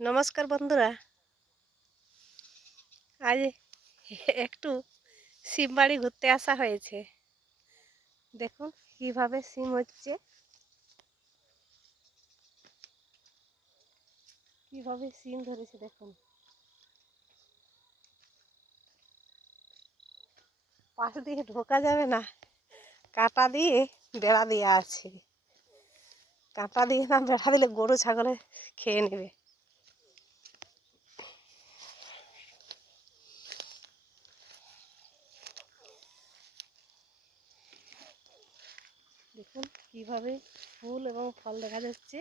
নমস্কার বন্ধুরা। আজ একটু সিম বাড়ি ঘুরতে আসা হয়েছে। দেখুন কিভাবে সিম হচ্ছে, কিভাবে সিম ধরেছে দেখুন। পাশ দিয়ে ঢোকা যাবে না, কাঁটা দিয়ে বেড়া দেওয়া আছে। কাঁটা দিয়ে না বেড়া দিলে গরু ছাগলে খেয়ে নেবে। দেখুন কিভাবে ফুল এবং ফল দেখা যাচ্ছে।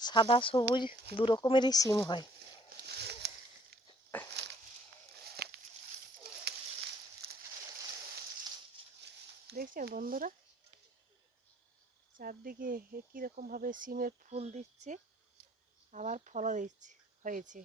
সাদা সবুজ দু রকমেরই সিম হয়। দেখছেন বন্ধুরা, চারদিকে একই রকম ভাবে সিমের ফুল দিচ্ছে, আবার ফলও দিচ্ছে হয়েছে।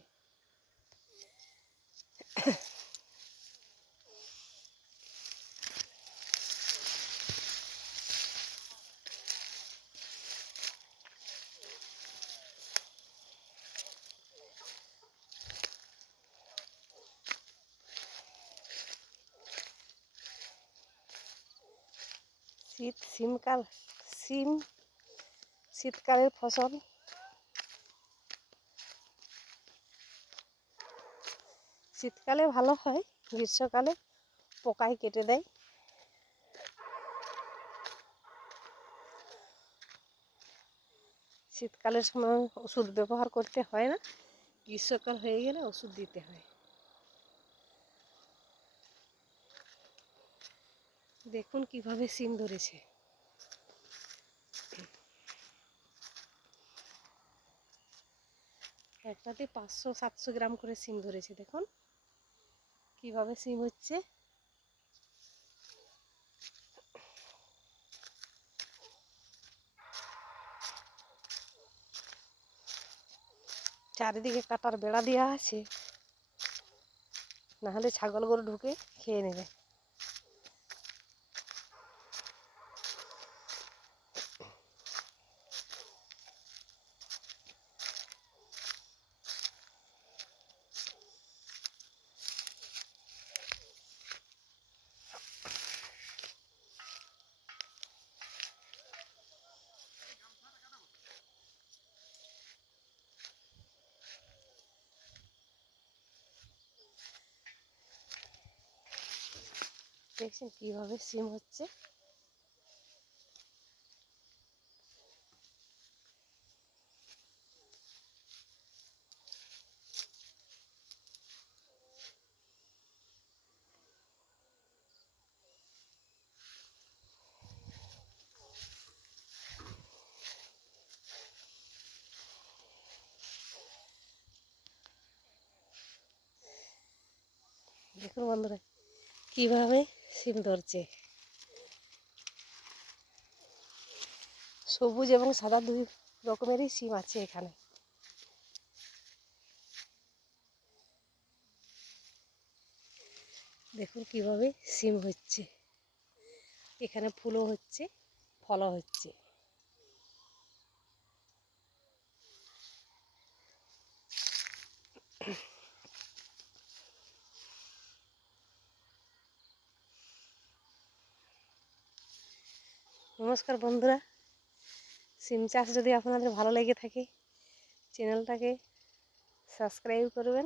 সিম শীতকালের ফসল। শীতকালে ভালো হয়, গ্রীষ্মকালে পোকায় কেটে দেয়। শীতকালের সময় ওষুধ ব্যবহার করতে হয় না, গ্রীষ্মকাল হয়ে গেলে ওষুধ দিতে হয়। দেখুন কিভাবে সিম ধরেছে। একটাতে 500-700 গ্রাম করে সিম ধরেছে। দেখুন কিভাবে সিম হচ্ছে। চারিদিকে কাটার বেড়া দেওয়া আছে, নাহলে ছাগল গরু ঢুকে খেয়ে নেবে। দেখছেন কিভাবে সিম হচ্ছে। দেখুন বন্ধুরা কিভাবে সিম ধরছে। সবুজ এবং সাদা দুই রকমেরই সিম আছে এখানে। দেখুন কিভাবে সিম হচ্ছে, এখানে ফুলও হচ্ছে, ফলও হচ্ছে। নমস্কার বন্ধুরা, সিম চাষ যদি আপনাদের ভালো লেগে থাকে চ্যানেলটাকে সাবস্ক্রাইব করবেন,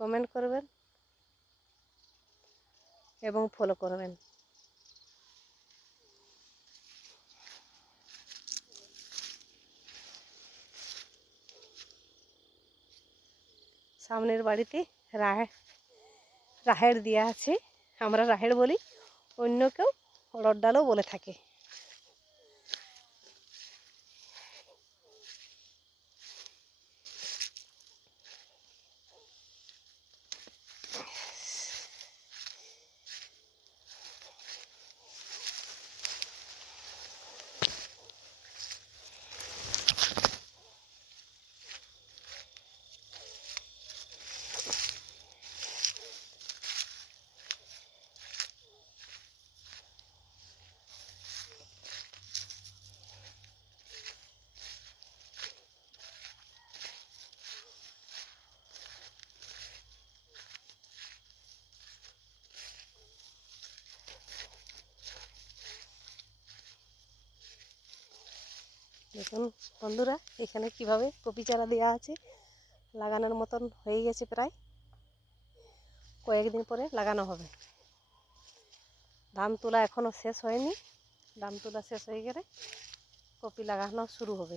কমেন্ট করবেন এবং ফলো করবেন। সামনের বাড়িতে রাহেড় দেওয়া আছে, আমরা রাহেড় বলি, অন্য কেউ অড়হর ডালও বলে থাকে। দেখুন বন্ধুরা, এখানে কিভাবে কপি চারা দেওয়া আছে, লাগানোর মতন হয়ে গেছে। প্রায় কয়েকদিন পরে লাগানো হবে। ধান তোলা এখনও শেষ হয়নি। ধান তোলা শেষ হয়ে গেলে কপি লাগানো শুরু হবে।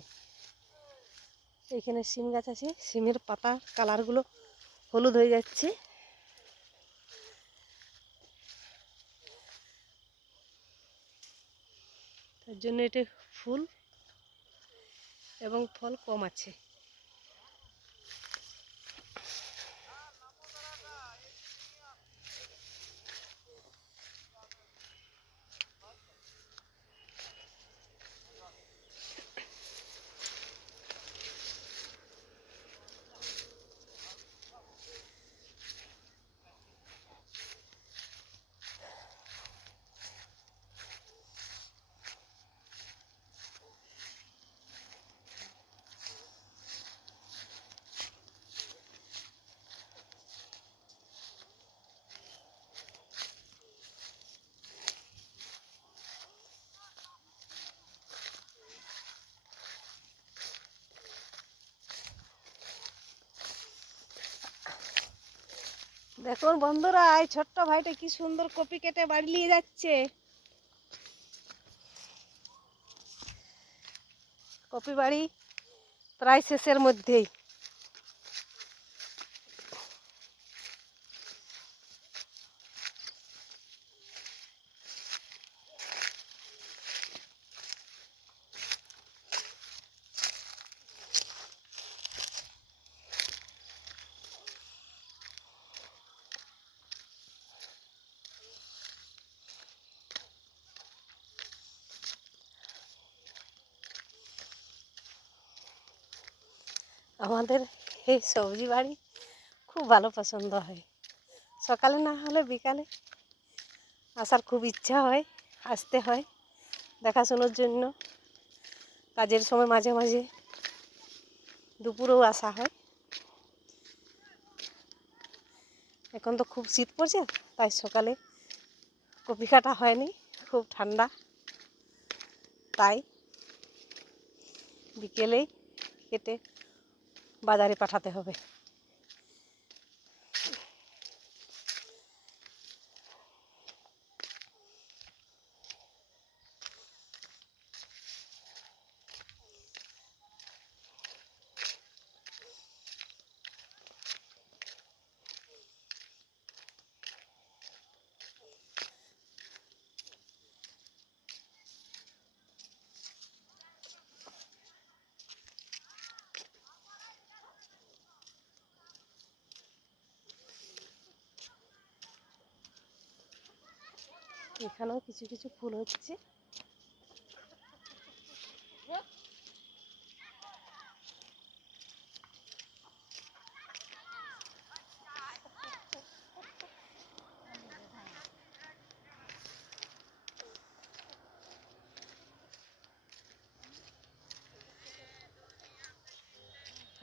এইখানে সিম গাছ আছে, সিমের পাতার কালারগুলো হলুদ হয়ে যাচ্ছে। তার জন্য এতে ফুল এবং ফল কম আছে। দেখুন বন্ধুরা, এই ছোট্ট ভাইটা কি সুন্দর কপি কেটে বাড়ি নিয়ে যাচ্ছে। কপি বাড়ি প্রায় শেষের মধ্যেই। আমাদের এই সবজি বাড়ি খুব ভালো পছন্দ হয়। সকালে না হলে বিকালে আসার খুব ইচ্ছা হয়, আসতে হয় দেখাশোনার জন্য। কাজের সময় মাঝে মাঝে দুপুরেও আসা হয়। এখন তো খুব শীত পড়ছে, তাই সকালে কপি কাটা হয়নি, খুব ঠান্ডা, তাই বিকেলেই কেটে বাজারে পাঠাতে হবে। এখানেও কিছু কিছু ফুল হচ্ছে।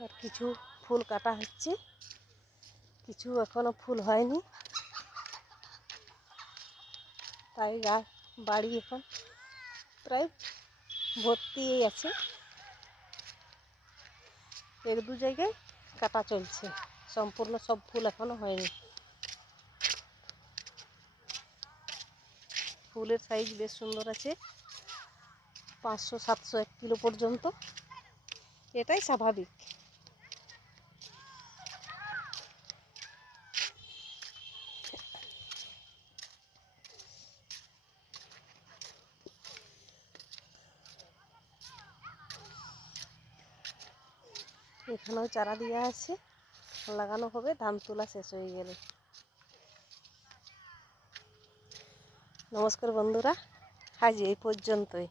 আর কিছু ফুল কাটা হচ্ছে, কিছু এখনো ফুল হয়নি, তাই বাড়ি এখন প্রায় ভর্তিই আছে। এক দু জায়গায় কাটা চলছে, সম্পূর্ণ সব ফুল এখনো হয়নি। ফুলের সাইজ বেশ সুন্দর আছে, 500-700 1 কিলো পর্যন্ত। এটাই স্বাভাবিক। এখানেও চারা দেওয়া আছে, লাগানো হবে ধান তোলা শেষ হয়ে গেলে। নমস্কার বন্ধুরা, আজ এই পর্যন্তই।